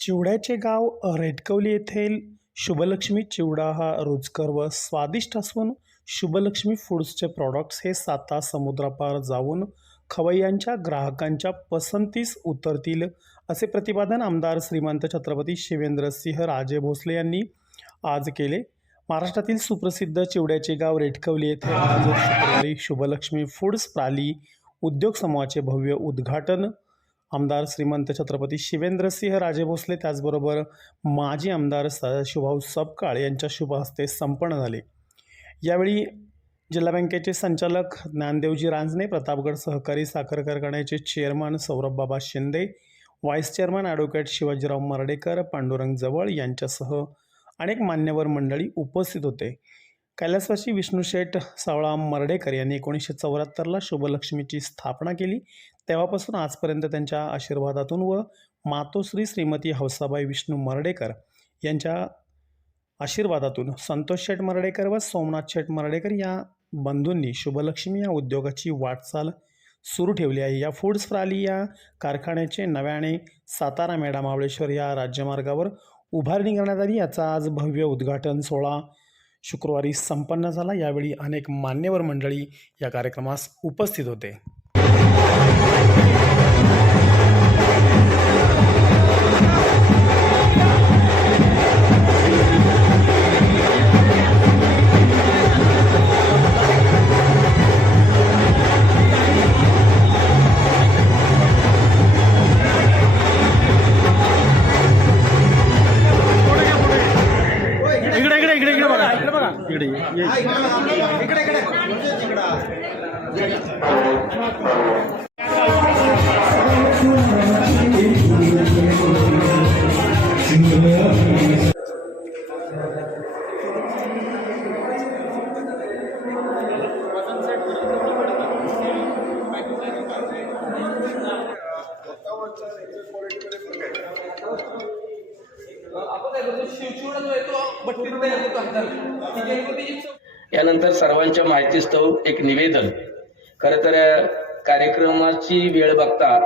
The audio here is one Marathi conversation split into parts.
चिवड्याचे गाव रेटकवली येथील शुभलक्ष्मी चिवडा हा रुचकर व स्वादिष्ट असून शुभलक्ष्मी फूड्सचे प्रॉडक्ट्स हे साता समुद्रापार जाऊन खवय्यांच्या ग्राहकांच्या पसंतीस उतरतील असे प्रतिपादन आमदार श्रीमंत छत्रपती शिवेंद्रसिंह राजे भोसले यांनी आज केले। महाराष्ट्रातील सुप्रसिद्ध चिवड्याचे गाव रेटकवली येथे आज शुक्रवारी शुभलक्ष्मी फूड्स प्राली उद्योग समूहाचे भव्य उद्घाटन आमदार श्रीमंत छत्रपती शिवेंद्रसिंह राजे भोसले त्याचबरोबर माजी आमदार सदाशिवभाऊ सपकाळ यांच्या शुभ हस्ते संपन्न झाले। यावेळी जिल्हा बँकेचे संचालक ज्ञानदेवजी रांजणे, प्रतापगड सहकारी साखर कारखान्याचे chairman Saurabhbaba Shinde, vice chairman advocate Shivajirao Mardekar, Pandurang Jawal यांच्यासह अनेक मान्यवर मंडळी उपस्थित होते। कैलासवासी विष्णुशेठ सावळा मर्डेकर यांनी 1974ला शुभलक्ष्मीची स्थापना केली। तेव्हापासून आजपर्यंत त्यांच्या आशीर्वादातून व मातोश्री श्रीमती हौसाबाई विष्णू मर्डेकर यांच्या आशीर्वादातून संतोष शेठ मर्डेकर व सोमनाथ शेठ मर्डेकर या बंधूंनी शुभलक्ष्मी या उद्योगाची वाटचाल सुरू ठेवली आहे। या फूड्स प्राली या कारखान्याचे नव्याने सातारा मेढा महाबळेश्वर या राज्यमार्गावर उभारणी करण्यात आली। याचा आज भव्य उद्घाटन सोहळा शुक्रवारी संपन्न झाला। यावेळी अनेक मान्यवर मंडळी या कार्यक्रमास उपस्थित होते। यानंतर सर्वांच्या माहितीस्तव एक निवेदन। खरं तर कार्यक्रमाची वेळ बघता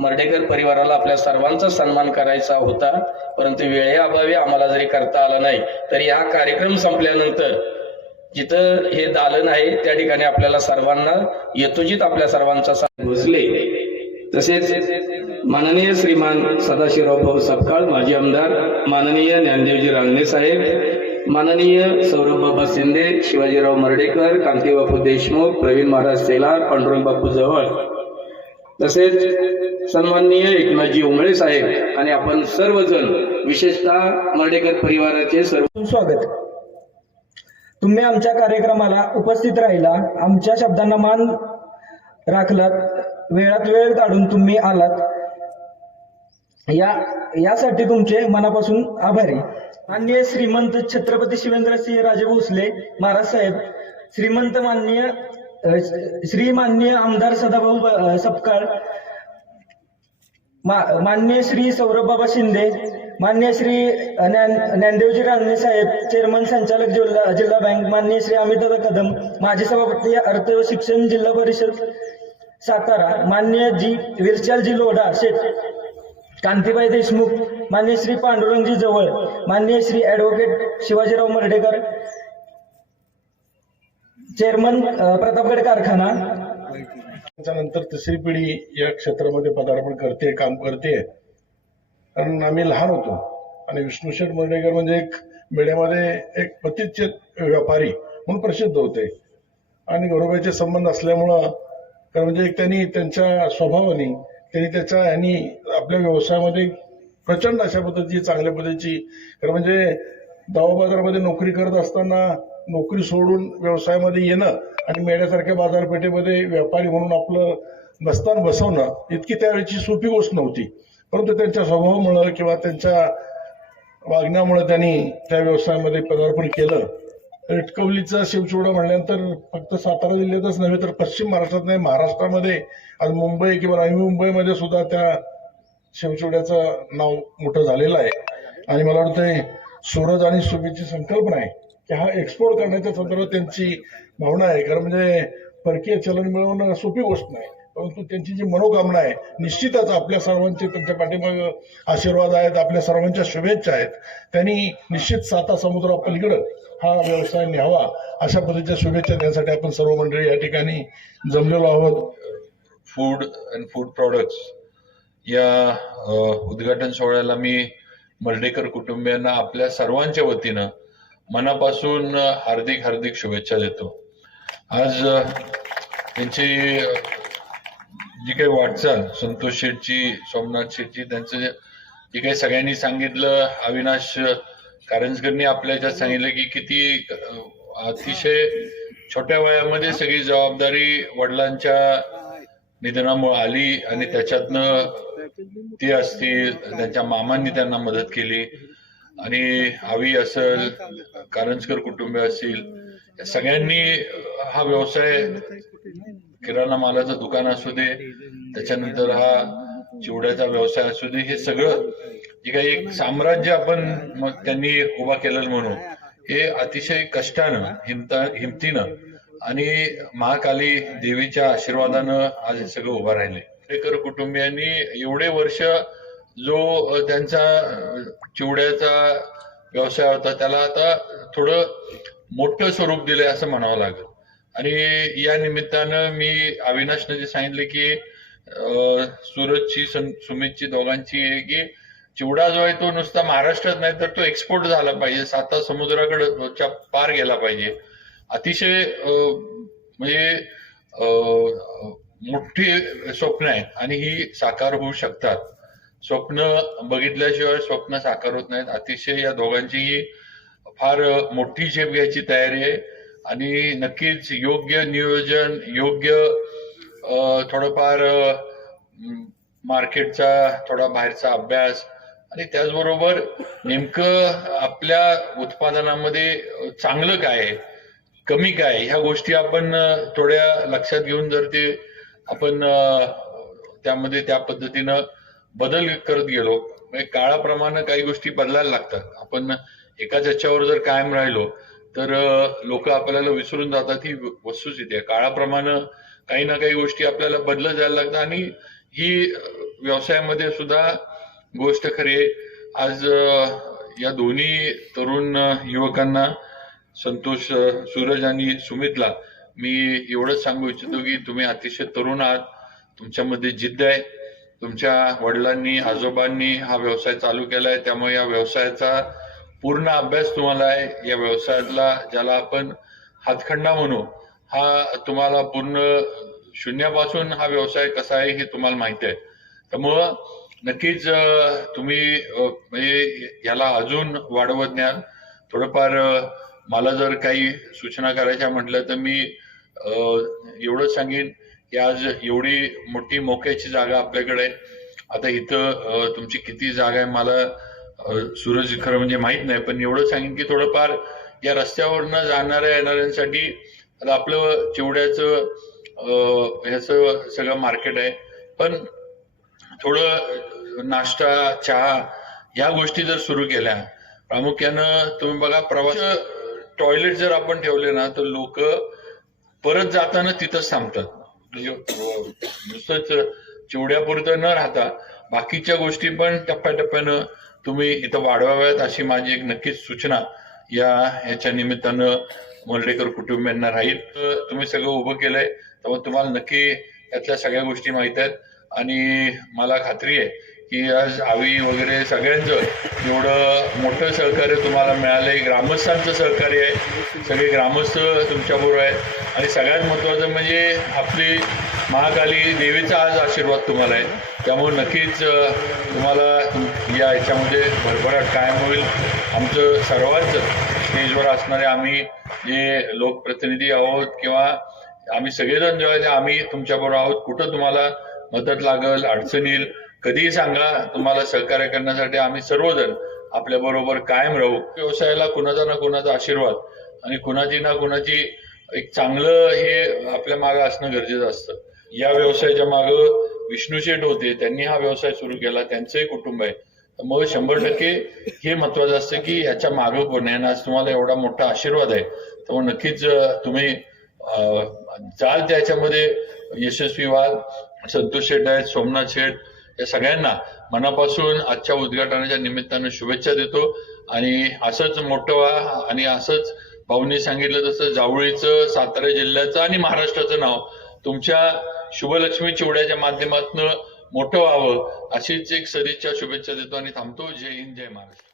मर्डेकर परिवाराला आपल्या सर्वांचा सन्मान करायचा होता, परंतु वेळेअभावी आम्हाला जरी करता आला नाही तरी हा कार्यक्रम संपल्यानंतर जिथं हे दालन आहे त्या ठिकाणी आपल्याला सर्वांना यथोचित आपल्या सर्वांचा भोसले, तसेच माननीय श्रीमान सदाशिवभाऊ सपकाळ माजी आमदार, माननीय ज्ञानदेवजी रांजणे साहेब, माननीय सौरभबाबा शिंदे, शिवाजीराव मर्डेकर, कांतीबापू देशमुख, प्रवीण महाराज सेलार, पांडुरंग बापू जवळ, तसेच सन्माननीय एकनाथजी उमळे साहेब आणि आपण सर्वजण, विशेषतः मर्डेकर परिवाराचे सर्व स्वागत। तुम्ही आमच्या कार्यक्रमाला उपस्थित राहिला, आमच्या शब्दांना मान राखलात, वेळात वेळ काढून तुम्ही आलात, यासाठी तुमचे मनापासून आभारी। माननीय श्रीमंत छत्रपती शिवेंद्रसिंह राजे भोसले महाराज साहेब, माननीय आमदार सदाभाऊ सपकाळ, माननीय श्री सौरभबाबा शिंदे, माननीय श्री ज्ञानदेवजी रांजणे साहेब, चेअरमन संचालक जिल्हा बँक, माननीय श्री अमितदादा कदम, माजी सभापती अर्थ व शिक्षण जिल्हा परिषद सातारा, माननीय विरशालजी लोढा शेठ, कांतीबाई देशमुख, माननीय श्री पांडुरंगजी जवळ, माननीय श्री ॲडव्होकेट शिवाजीराव मर्डेकर, चेअरमन प्रतापगड कारखाना। त्यानंतर तिसरी पिढी या क्षेत्रामध्ये पदार्पण करते, काम करते। कारण आम्ही लहान होतो आणि विष्णुशेठ मर्डेकर म्हणजे एक मेढ्यामध्ये एक पतितचेत व्यापारी म्हणून प्रसिद्ध होते आणि घरोबाचे संबंध असल्यामुळं कारण म्हणजे एक त्यांनी त्यांच्या स्वभावाने त्यांनी त्याच्या आपल्या व्यवसायामध्ये प्रचंड अशा पद्धतीची चांगल्या पद्धतीची कारण म्हणजे दावा बाजारामध्ये नोकरी करत असताना नोकरी सोडून व्यवसायामध्ये येणं आणि मेढ्यासारख्या बाजारपेठेमध्ये व्यापारी म्हणून आपलं बस्तान बसवणं इतकी त्यावेळेची सोपी गोष्ट नव्हती, परंतु त्यांच्या स्वभावामुळं किंवा त्यांच्या वागण्यामुळे त्यांनी त्या व्यवसायामध्ये पदार्पण केलं। रेटकवलीचा शिवचिवडा म्हणल्यानंतर फक्त सातारा जिल्ह्यातच नव्हे तर पश्चिम महाराष्ट्रात नाही, महाराष्ट्रामध्ये आज मुंबई किंवा नवी मुंबईमध्ये सुद्धा त्या शिवचिवड्याचं नाव मोठं झालेलं आहे। आणि मला वाटतंय सूरज आणि सुगीची संकल्पना आहे की हा एक्सपोर्ट करण्याच्या संदर्भात त्यांची भावना आहे। कारण म्हणजे परकीय चलन मिळवणं सोपी गोष्ट नाही, परंतु त्यांची जी मनोकामना आहे निश्चितच आपल्या सर्वांचे त्यांच्या पाठीमागे आशीर्वाद आहेत, आपल्या सर्वांच्या शुभेच्छा आहेत. त्यांनी निश्चित साता समुद्रापलीकडे हा व्यवसाय न्यावा अशा पद्धतीच्या शुभेच्छा देण्यासाठी आपण सर्व मंडळी या ठिकाणी जमलेलो आहोत. फूड अँड फूड प्रॉडक्ट्स या उद्घाटन सोहळ्याला मी मर्ढेकर कुटुंबियांना आपल्या सर्वांच्या वतीनं मनापासून हार्दिक शुभेच्छा देतो. आज त्यांची जी काही वाटचाल संतोष शेठची, सोमनाथ शेठची, त्यांचं जे काही सगळ्यांनी सांगितलं, अविनाश कारंजकरनी आपल्या याच्यात सांगितलं की किती अतिशय छोट्या वयामध्ये सगळी जबाबदारी वडिलांच्या निधनामुळे आली आणि त्याच्यातनं ते असतील, त्यांच्या मामांनी त्यांना मदत केली आणि आवी असेल, कारंजकर कुटुंबीय असतील, या सगळ्यांनी हा व्यवसाय, किराणा मालाचं दुकान असू दे, त्याच्यानंतर हा चिवड्याचा व्यवसाय असू दे, हे सगळं जे काही एक साम्राज्य आपण त्यांनी उभा केलं म्हणून हे अतिशय कष्टानं, हिमतीनं आणि महाकाली देवीच्या आशीर्वादानं आज हे सगळं उभं राहिले. मर्ढेकर कुटुंबियांनी एवढे वर्ष जो त्यांचा चिवड्याचा व्यवसाय होता त्याला आता थोडं मोठं स्वरूप दिलंय असं म्हणावं लागेल. आणि या निमित्तानं मी अविनाशने जे सांगितलं की सूरजची, सुमितची, दोघांची आहे की चिवडा जो आहे तो नुसता महाराष्ट्रात नाही तर तो एक्सपोर्ट झाला पाहिजे, साता समुद्राकडे पार गेला पाहिजे. अतिशय म्हणजे मोठी स्वप्न आहेत आणि ही साकार होऊ शकतात. स्वप्न बघितल्याशिवाय स्वप्न साकार होत नाहीत. अतिशय या दोघांची ही फार मोठी झेप घ्यायची तयारी आहे आणि नक्कीच योग्य नियोजन, योग्य थोडंफार मार्केटचा थोडा बाहेरचा अभ्यास आणि त्याचबरोबर नेमकं आपल्या उत्पादनामध्ये चांगलं काय आहे, कमी काय, ह्या गोष्टी आपण थोड्या लक्षात घेऊन जर ते आपण त्यामध्ये त्या पद्धतीनं बदल करत गेलो, म्हणजे काळाप्रमाणे काही गोष्टी बदलायला लागतात. आपण एकाच याच्यावर जर कायम राहिलो तर लोक आपल्याला विसरून जातात. ही वस्तुस्थिती आहे. काळाप्रमाणे काही ना काही गोष्टी आपल्याला बदलत जायला लागतात आणि ही व्यवसायामध्ये सुद्धा गोष्ट खरी आहे. आज या दोन्ही तरुण युवकांना, संतोष, सूरज आणि सुमितला मी एवढंच सांगू इच्छितो की तुम्ही अतिशय तरुण आहात, तुमच्यामध्ये जिद्द आहे. तुमच्या वडिलांनी, आजोबांनी हा व्यवसाय चालू केलाय, त्यामुळे या व्यवसायाचा पूर्ण अभ्यास तुम्हाला आहे. या व्यवसायातला, ज्याला आपण हातखंडा म्हणू, हा तुम्हाला पूर्ण शून्यापासून हा व्यवसाय कसा आहे हे तुम्हाला माहिती आहे. त्यामुळं नक्कीच तुम्ही म्हणजे याला अजून वाढवत न्याल. थोडंफार मला जर काही सूचना करायच्या म्हटलं तर मी एवढंच सांगेन की आज एवढी मोठी मोक्याची जागा आपल्याकडे आहे. आता इथं तुमची किती जागा आहे मला सूरज खरं म्हणजे माहित नाही, पण एवढंच सांगेन की थोडंफार या रस्त्यावरनं जाणाऱ्या येणाऱ्यांसाठी आता आपलं चिवड्याचं ह्याचं सगळं मार्केट आहे, पण थोडं नाश्ता, चहा या गोष्टी जर सुरू केल्या, प्रामुख्यानं तुम्ही बघा प्रवास टॉयलेट जर आपण ठेवले ना तर लोक परत जाताना तिथंच थांबतात. नुसतंच चिवड्यापुरतं न राहता बाकीच्या गोष्टी पण टप्प्याटप्प्यानं तुम्ही इथं वाढवाव्यात अशी माझी एक नक्कीच सूचना याच्या निमित्तानं मर्ढेकर कुटुंबियांना राहील. तुम्ही सगळं उभं केलंय त्यामुळे तुम्हाला नक्की यातल्या सगळ्या गोष्टी माहित आहेत आणि मला खात्री आहे की आज आवी वगैरे सगळ्यांचं एवढं मोठं सहकार्य तुम्हाला मिळालंय. ग्रामस्थांचं सहकार्य आहे, सगळे ग्रामस्थ तुमच्याबरोबर आहेत आणि सगळ्यात महत्वाचं म्हणजे आपली महाकाली देवीचा आज आशीर्वाद तुम्हाला आहे. त्यामुळे नक्कीच तुम्हाला या ह्याच्यामध्ये भरभराट कायम होईल. आमचं सर्वांचं स्टेजवर असणारे आम्ही जे लोकप्रतिनिधी आहोत किंवा आम्ही सगळेजण जेव्हा आम्ही तुमच्याबरोबर आहोत, कुठं तुम्हाला मदत लागल, अडचण येईल, कधीही सांगा. तुम्हाला सहकार्य करण्यासाठी आम्ही सर्वजण आपल्या बरोबर कायम राहू. व्यवसायाला कुणाचा ना कुणाचा आशीर्वाद आणि कुणाची ना कुणाची एक चांगलं हे आपल्या मागं असणं गरजेचं असतं. या व्यवसायाच्या मागं विष्णू शेठ होते, त्यांनी हा व्यवसाय सुरू केला, त्यांचंही कुटुंब आहे. मग 100% हे महत्वाचं असतं की याच्या मागं कोण आहे. आज तुम्हाला एवढा मोठा आशीर्वाद आहे, त्यामुळे नक्कीच तुम्ही जाल त्याच्यामध्ये यशस्वी व्हाल. संतोष शेठ आहेत, सोमनाथ शेठ, या सगळ्यांना मनापासून आजच्या उद्घाटनाच्या निमित्तानं शुभेच्छा देतो. आणि असंच मोठं व्हा आणि असंच भाऊंनी सांगितलं तसं जावळीचं, सातारा जिल्ह्याचं आणि महाराष्ट्राचं नाव तुमच्या शुभलक्ष्मी चिवड्याच्या माध्यमातून मोठं व्हावं, अशीच एक सदिच्छा शुभेच्छा देतो आणि थांबतो. जय हिंद, जय महाराष्ट्र.